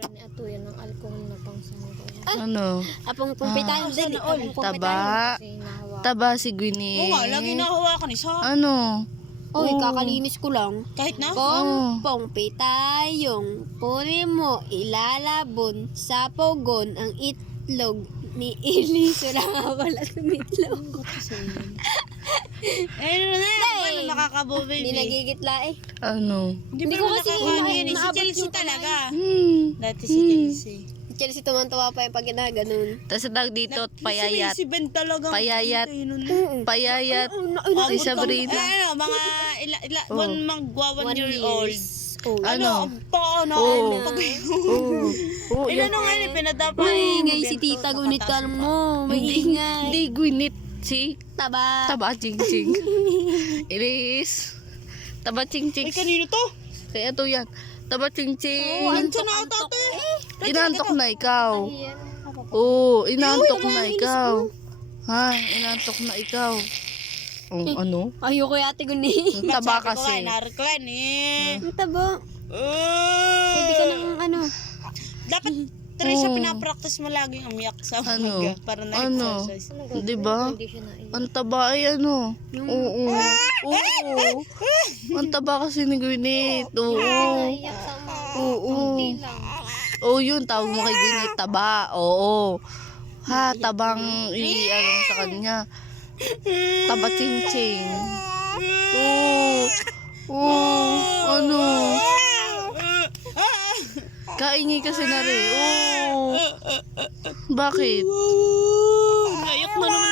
Ni ato yan ang alcohol na pang santo. Ano? Apong pumpitan din. Taba. Taba si Gwyneth. Oo nga, lagi nahawakan isa. Ano? Oy, Oo. kakalinis ko lang. Kahit na? Oo. Pongpi tayong puri mo ilalabon sa pogon ang itlog ni Elise. Wala nga wala sa itlog. Eh, ano na yan? Paano nakakabo, Hindi baby? nagigitla eh. Ano? Hindi ko ko kasi nakakaano yan eh. Si naabot Chelsea yung kamay. talaga. Dati si Hmm. Chelsea. Chelsea tumantawa pa yung pag ginaganon. Tapos tawag dito, payayat. Si Ben talaga. Payayat. Payayat. Abot Si kami- Sabrina. Ano, mga Oh. magwa 1 year old. Oh. Ano? Paano? Oo. Pag Oo. Oo, yan. Ilan nga ni pinadapa. Maingay si tita gunit ka mo. Maingay. Hindi Gwyneth. Si Taba. Taba Ching Ching. Iris. Taba Ching Ching. Ay, kanino to? Kaya to yan. Taba Ching Ching. Anto na ata to. Inantok na ikaw. Oo, inantok na ikaw. Ha, inantok na ikaw. Oh, ano? Ayoko yate gunit. Ang taba Sabi ko nga, kasi. nariklan eh. Ang taba. Pwede ka nang ano. Dapat Trisha, pinapractice mo laging umiyak sa Ano? umaga para Ano? na-exercise. Di ba? Hindi siya naiyak. Ang taba ay ano? Oo. Oo. Ang taba kasi ni Gwyneth. Oo. Naiyak sa umaga. Oo. Hindi lang. Oo, yun. Tawag mo kay Gwyneth. Taba. Oo. Ha, tabang i-ano mo sa kanya. Taba ching-ching. Oo. Oo. Ano? Kaingi kasi na rin. Oo. Bakit? Ayok na naman.